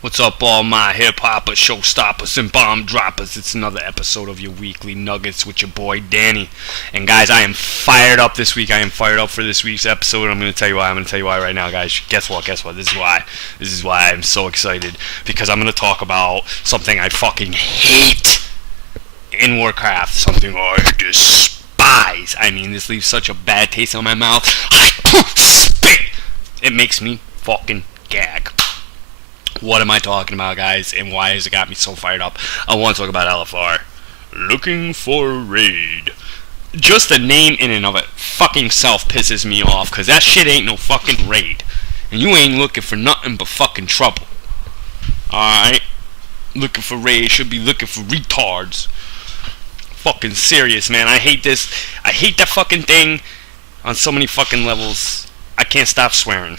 What's up, all my hip-hoppers, showstoppers, and bomb droppers? It's another episode of your weekly nuggets with your boy Danny. And guys, I am fired up this week. I am fired up for this week's episode. I'm going to tell you why. I'm going to tell you why right now, guys. Guess what? This is why. This is why I'm so excited. Because I'm going to talk about something I fucking hate in Warcraft. Something I despise. I mean, this leaves such a bad taste in my mouth. Spit! It makes me fucking gag. What am I talking about, guys, and why has it got me so fired up? I want to talk about LFR. Looking for a raid. Just the name in and of it fucking self pisses me off, because that shit ain't no fucking raid. And you ain't looking for nothing but fucking trouble. Alright? Looking for raid should be looking for retards. Fucking serious, man. I hate this. I hate that fucking thing on so many fucking levels. I can't stop swearing.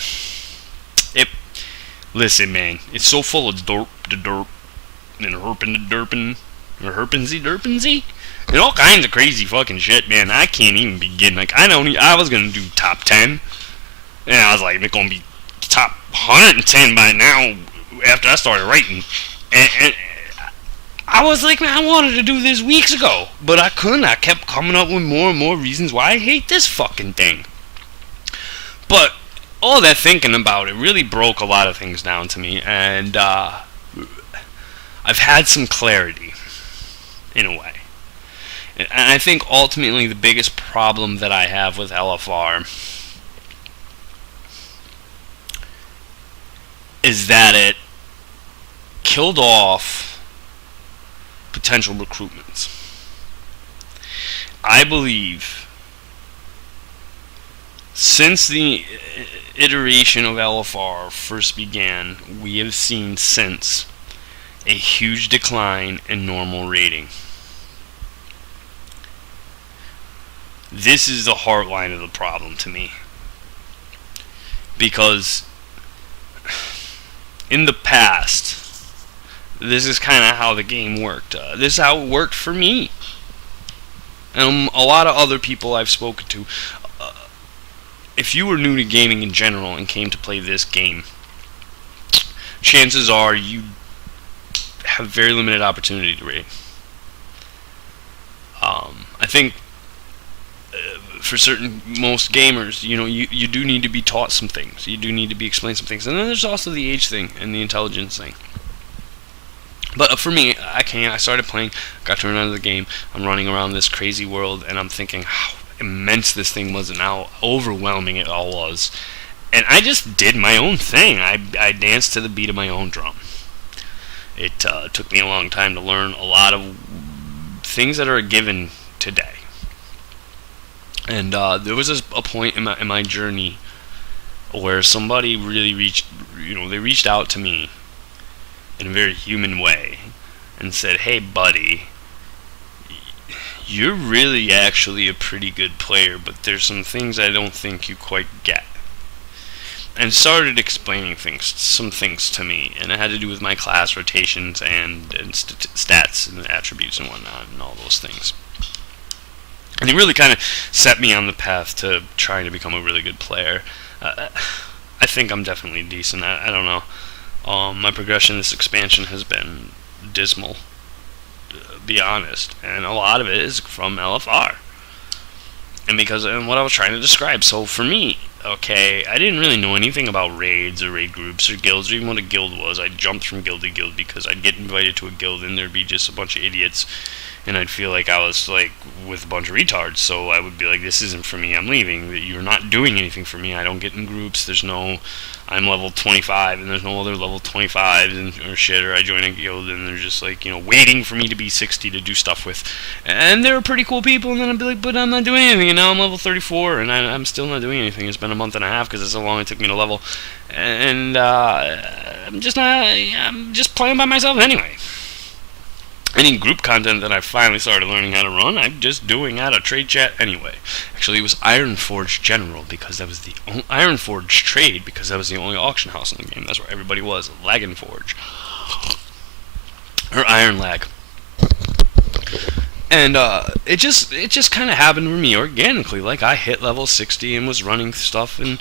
Listen, man, it's so full of derp, and herpin the derpin, or herpinsy, and all kinds of crazy fucking shit, man. I can't even begin. Like, I was gonna do top 10, and I was like, it's gonna be top 110 by now after I started writing, and I was like, man, I wanted to do this weeks ago, but I couldn't. I kept coming up with more and more reasons why I hate this fucking thing. But all that thinking about it really broke a lot of things down to me, and I've had some clarity, in a way. And I think ultimately the biggest problem that I have with LFR is that it killed off potential recruitments. I believe since the iteration of LFR first began, we have seen since a huge decline in normal rating. This is the heart line of the problem to me. Because in the past, this is kind of how the game worked. This is how it worked for me. And a lot of other people I've spoken to. If you were new to gaming in general and came to play this game, chances are you have very limited opportunity to raid. I think for most gamers, you do need to be taught some things. You do need to be explained some things. And then there's also the age thing and the intelligence thing. But for me, I started playing, got turned on to the game. I'm running around this crazy world, and I'm thinking, how immense this thing was and how overwhelming it all was. And I just did my own thing. I danced to the beat of my own drum. It took me a long time to learn a lot of things that are a given today. And there was a point in my journey where somebody really reached out to me in a very human way and said, "Hey, buddy, you're really actually a pretty good player, but there's some things I don't think you quite get." And started explaining some things to me, and it had to do with my class rotations and stats and attributes and whatnot and all those things. And he really kind of set me on the path to trying to become a really good player. I think I'm definitely decent. I don't know. My progression this expansion has been dismal, be honest, and a lot of it is from LFR, and what I was trying to describe. So for me, okay, I didn't really know anything about raids or raid groups or guilds or even what a guild was. I jumped from guild to guild because I'd get invited to a guild and there'd be just a bunch of idiots, and I'd feel like I was like with a bunch of retards. So I would be like, this isn't for me, I'm leaving. You're not doing anything for me. I don't get in groups. I'm level 25 and there's no other level 25s or shit, or I join a guild and they're just like, waiting for me to be 60 to do stuff with. And they're pretty cool people, and then I'd be like, but I'm not doing anything, and now I'm level 34 and I'm still not doing anything. It's been a month and a half because it's so long it took me to level. And I'm just playing by myself anyway. Any group content that I finally started learning how to run, I'm just doing out of trade chat anyway. Actually, it was Ironforge General because that was the only Ironforge trade because that was the only auction house in the game. That's where everybody was. Lagenforge or Iron Lag. And it just kind of happened for me organically. Like, I hit level 60 and was running stuff and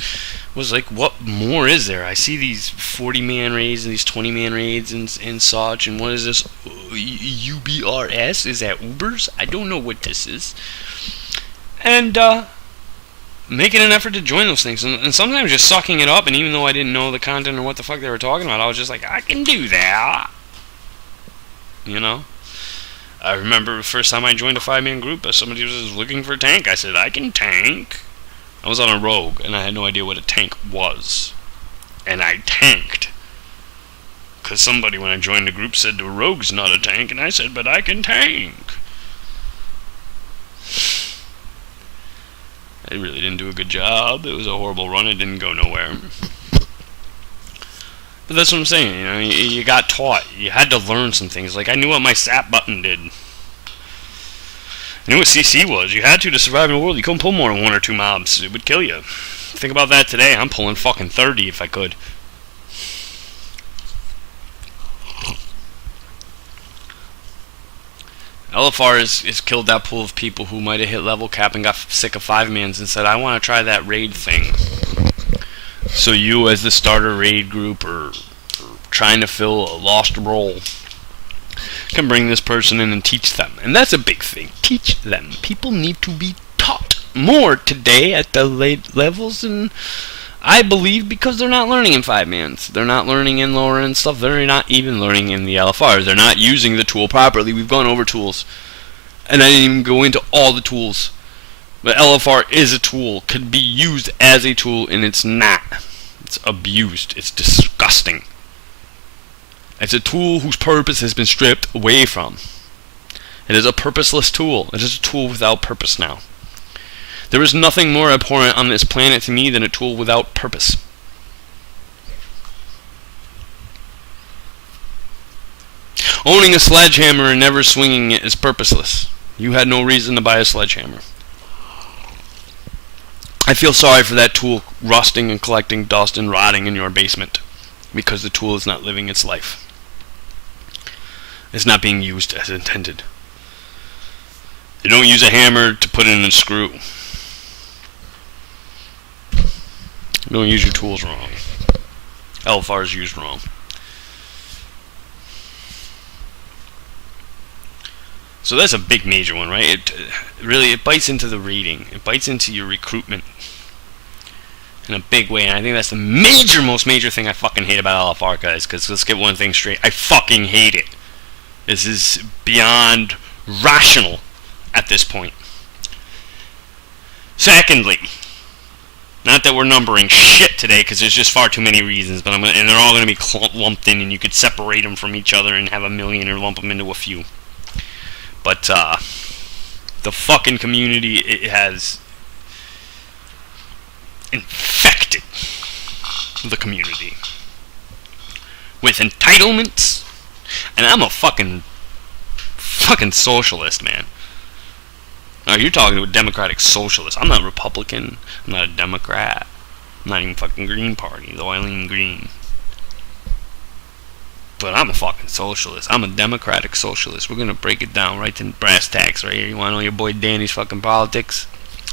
Was like, what more is there? I see these 40-man raids and these 20-man raids and such, and what is this? UBRS? Is that Ubers? I don't know what this is. And, making an effort to join those things, and sometimes just sucking it up, and even though I didn't know the content or what the fuck they were talking about, I was just like, I can do that. You know? I remember the first time I joined a 5-man group, somebody was looking for a tank. I said, I can tank. I was on a rogue, and I had no idea what a tank was. And I tanked. Because somebody, when I joined the group, said the rogue's not a tank, and I said, but I can tank. I really didn't do a good job. It was a horrible run. It didn't go nowhere. But that's what I'm saying, you know, you got taught. You had to learn some things. Like, I knew what my SAP button did. I knew what CC was. You had to survive in the world. You couldn't pull more than 1 or 2 mobs. It would kill you. Think about that today. I'm pulling fucking 30 if I could. LFR has killed that pool of people who might have hit level cap and got sick of 5-mans and said, I want to try that raid thing. So you, as the starter raid group, or trying to fill a lost role, can bring this person in and teach them. And that's a big thing. Teach them. People need to be taught more today at the late levels, and I believe because they're not learning in 5-mans. They're not learning in lower end stuff. They're not even learning in the LFRs. They're not using the tool properly. We've gone over tools, and I didn't even go into all the tools. But LFR is a tool, could be used as a tool, and it's not. It's abused. It's disgusting. It's a tool whose purpose has been stripped away from. It is a purposeless tool. It is a tool without purpose now. There is nothing more abhorrent on this planet to me than a tool without purpose. Owning a sledgehammer and never swinging it is purposeless. You had no reason to buy a sledgehammer. I feel sorry for that tool rusting and collecting dust and rotting in your basement because the tool is not living its life. It's not being used as intended. You don't use a hammer to put in a screw. You don't use your tools wrong. LFR is used wrong. So that's a big major one, right? It bites into the rating. It bites into your recruitment in a big way, and I think that's the most major thing I fucking hate about LFR, guys, because let's get one thing straight. I fucking hate it. This is beyond rational at this point. Secondly, not that we're numbering shit today, because there's just far too many reasons, but and they're all going to be lumped in, and you could separate them from each other and have a million or lump them into a few. But the fucking community, it has infected the community with entitlements, and I'm a fucking socialist, man. Now you're talking to a democratic socialist. I'm not Republican. I'm not a Democrat. I'm not even fucking Green Party, though I lean green. But I'm a fucking socialist. I'm a democratic socialist. We're gonna break it down right to brass tacks right here. You wanna know your boy Danny's fucking politics?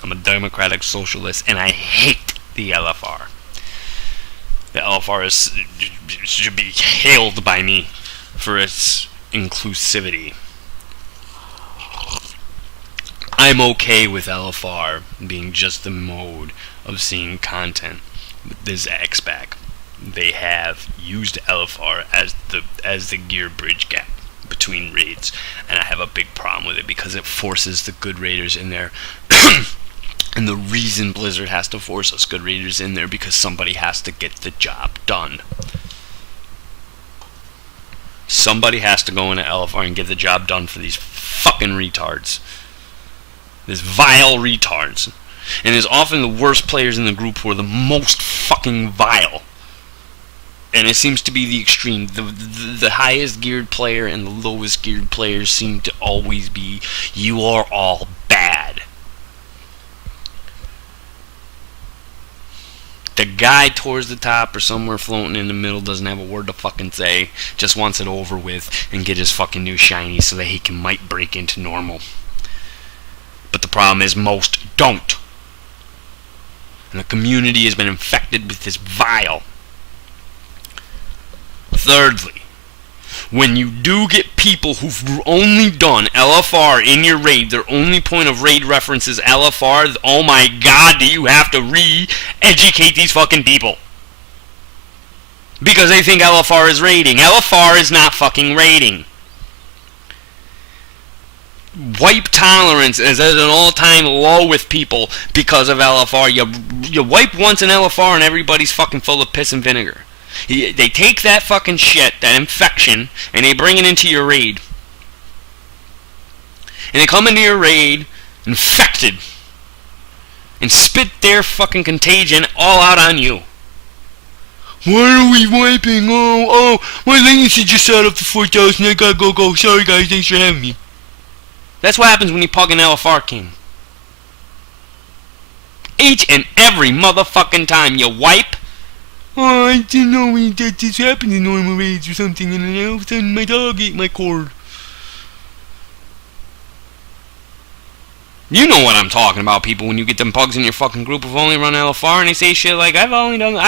I'm a democratic socialist, and I hate the LFR. The LFR should be hailed by me for its inclusivity. I'm okay with LFR being just the mode of seeing content with this X-Back. They have used LFR as the gear bridge gap between raids, and I have a big problem with it because it forces the good raiders in there. And the reason Blizzard has to force us good raiders in there because somebody has to get the job done. Somebody has to go into LFR and get the job done for these fucking retards. These vile retards. And it's often the worst players in the group who are the most fucking vile. And it seems to be the extreme. The highest geared player and the lowest geared players seem to always be, you are all bad. The guy towards the top or somewhere floating in the middle doesn't have a word to fucking say. Just wants it over with and get his fucking new shiny so that he might break into normal. But the problem is most don't. And the community has been infected with this vile. Thirdly, when you do get people who've only done LFR in your raid, their only point of raid reference is LFR, oh my god, do you have to re-educate these fucking people. Because they think LFR is raiding. LFR is not fucking raiding. Wipe tolerance is at an all-time low with people because of LFR. You wipe once in LFR and everybody's fucking full of piss and vinegar. They take that fucking shit, that infection, and they bring it into your raid. And they come into your raid infected and spit their fucking contagion all out on you. Why are we wiping? Oh, my latency just shot up to 4,000. I gotta go. Sorry guys, thanks for having me. That's what happens when you pug an LFR king. Each and every motherfucking time you wipe. Oh, I didn't know that this happened in normal raids or something, and then all of a sudden my dog ate my cord. You know what I'm talking about, people, when you get them pugs in your fucking group who've only run LFR and they say shit like, I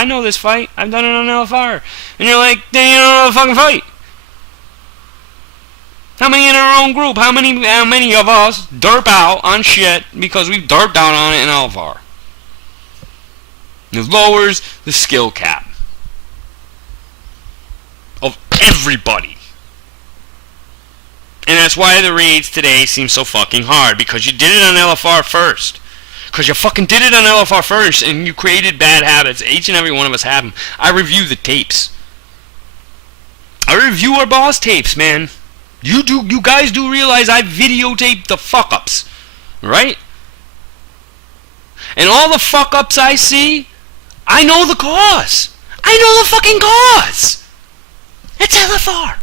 know this fight, I've done it on LFR. And you're like, then you don't know the fucking fight. How many in our own group, how many of us derp out on shit because we've derped out on it in LFR? It lowers the skill cap of everybody. And that's why the raids today seem so fucking hard, because you did it on LFR first. Because you fucking did it on LFR first, and you created bad habits. Each and every one of us have them. I review the tapes. I review our boss tapes, man. You guys do realize I videotape the fuck-ups, right? And all the fuck-ups I see, I know the cause. I know the fucking cause. It's LFR.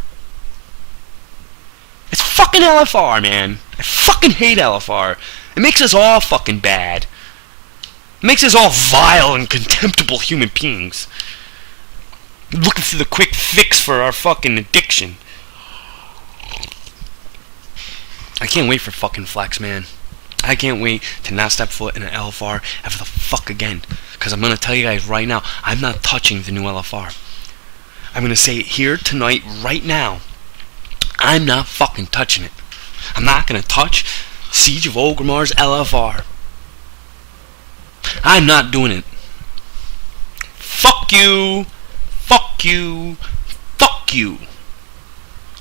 It's fucking LFR, man. I fucking hate LFR. It makes us all fucking bad. It makes us all vile and contemptible human beings. Looking for the quick fix for our fucking addiction. I can't wait for fucking Flex, man. I can't wait to not step foot in an LFR ever the fuck again. Because I'm going to tell you guys right now, I'm not touching the new LFR. I'm going to say it here tonight, right now. I'm not fucking touching it. I'm not going to touch Siege of Orgrimmar's LFR. I'm not doing it. Fuck you. Fuck you. Fuck you.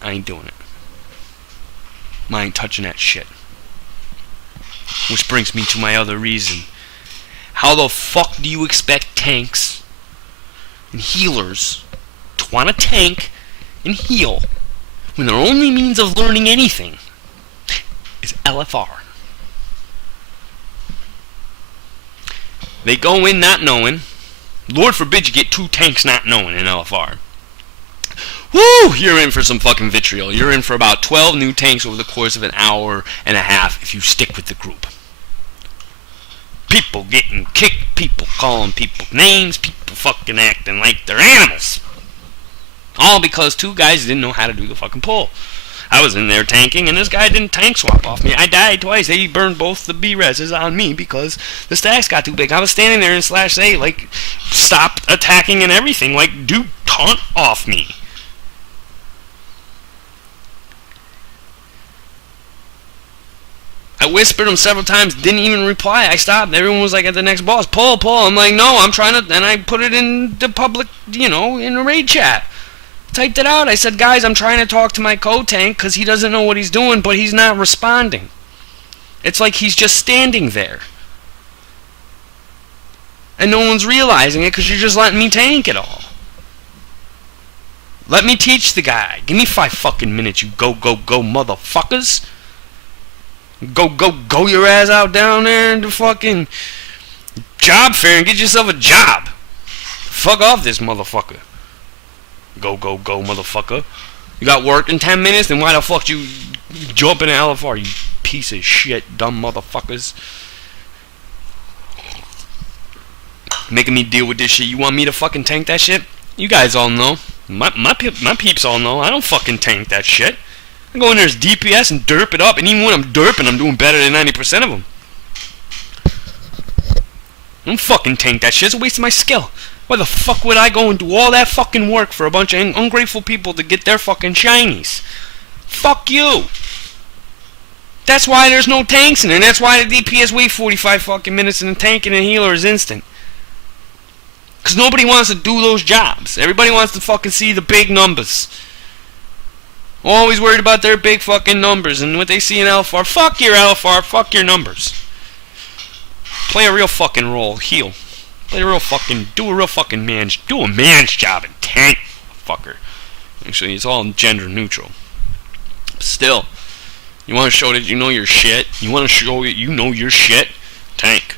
I ain't doing it. I ain't touching that shit. Which brings me to my other reason. How the fuck do you expect tanks and healers to want to tank and heal when their only means of learning anything is LFR? They go in not knowing. Lord forbid you get 2 tanks not knowing in LFR. Woo! You're in for some fucking vitriol. You're in for about 12 new tanks over the course of an hour and a half if you stick with the group. People getting kicked, people calling people names, people fucking acting like they're animals. All because 2 guys didn't know how to do the fucking pull. I was in there tanking, and this guy didn't tank swap off me. I died twice. He burned both the B-reses on me because the stacks got too big. I was standing there in /A, like, stop attacking and everything. Like, dude, taunt off me. I whispered him several times, didn't even reply. I stopped. Everyone was like at the next boss, pull. I'm like, no, I'm trying to, and I put it in the public, in the raid chat. Typed it out. I said, guys, I'm trying to talk to my co-tank because he doesn't know what he's doing, but he's not responding. It's like he's just standing there. And no one's realizing it because you're just letting me tank it all. Let me teach the guy. Give me 5 fucking minutes, you go motherfuckers. Go your ass out down there into fucking job fair and get yourself a job. Fuck off this motherfucker. Go motherfucker. You got work in 10 minutes, then why the fuck you jump in an LFR, you piece of shit, dumb motherfuckers. Making me deal with this shit. You want me to fucking tank that shit? You guys all know. My peeps all know. I don't fucking tank that shit. I go in there as DPS and derp it up, and even when I'm derping, I'm doing better than 90% of them. Don't fucking tank that shit. It's a waste of my skill. Why the fuck would I go and do all that fucking work for a bunch of ungrateful people to get their fucking shinies? Fuck you. That's why there's no tanks in it. And that's why the DPS wait 45 fucking minutes and the tank and the healer is instant. Because nobody wants to do those jobs. Everybody wants to fucking see the big numbers. Always worried about their big fucking numbers and what they see in LFR. Fuck your LFR. Fuck your numbers. Play a real fucking role. Heal. Play a real fucking... Do a real fucking man's... Do a man's job and tank. Fucker. Actually, it's all gender neutral. Still. You want to show that you know your shit? You want to show that you know your shit? Tank.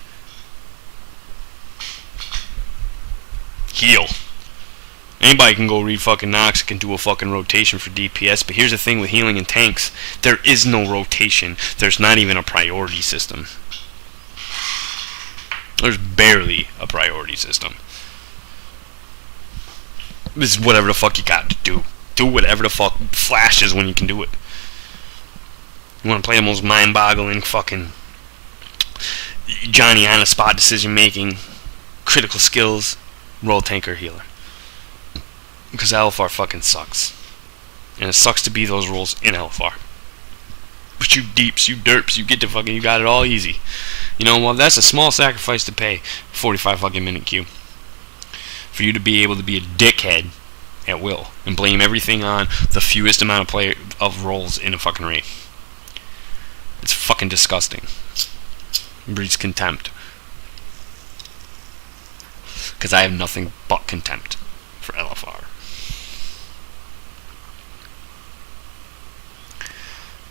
Heal. Anybody can go read fucking Nox, can do a fucking rotation for DPS, but here's the thing with healing and tanks. There is no rotation. There's not even a priority system. There's barely a priority system. This is whatever the fuck you got to do. Do whatever the fuck flashes when you can do it. You want to play the most mind-boggling fucking Johnny on the spot decision making, critical skills, roll tanker healer. Because LFR fucking sucks. And it sucks to be those roles in LFR. But you deeps, you derps, you get to fucking, you got it all easy. You know, well, that's a small sacrifice to pay. 45 fucking minute queue. For you to be able to be a dickhead at will. And blame everything on the fewest amount of roles in a fucking raid. It's fucking disgusting. It breeds contempt. Because I have nothing but contempt for LFR.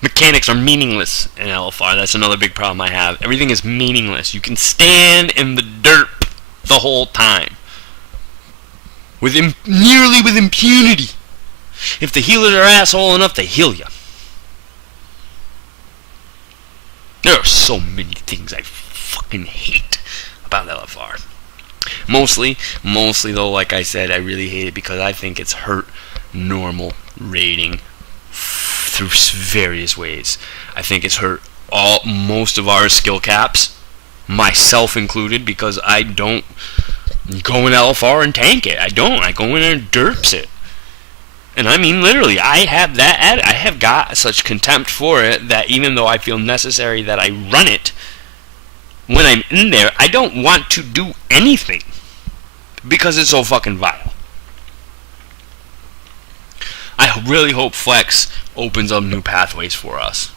Mechanics are meaningless in LFR. That's another big problem I have. Everything is meaningless. You can stand in the dirt the whole time. Nearly with impunity. If the healers are asshole enough, they heal you. There are so many things I fucking hate about LFR. Mostly though, like I said, I really hate it because I think it's hurt normal raiding through various ways. I think it's hurt most of our skill caps, myself included, because I don't go in LFR and tank it. I go in there and derps it. And I mean literally, I have got such contempt for it that even though I feel necessary that I run it, when I'm in there, I don't want to do anything because it's so fucking vile. I really hope Flex opens up new pathways for us.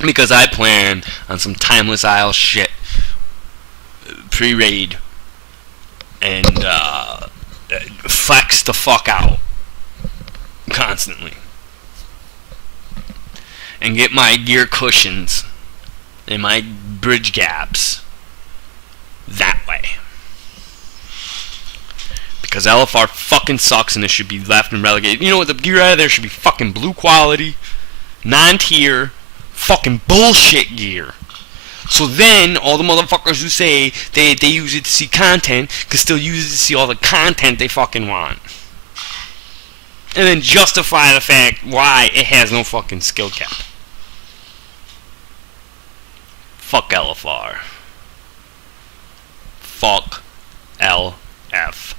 Because I plan on some Timeless Isle shit pre-raid and flex the fuck out constantly and get my gear cushions and my bridge gaps that way. Because LFR fucking sucks and it should be left and relegated. You know what? The gear out of there should be fucking blue quality, non-tier, fucking bullshit gear. So then, all the motherfuckers who say they use it to see content can still use it to see all the content they fucking want. And then justify the fact why it has no fucking skill cap. Fuck LFR. Fuck LFR.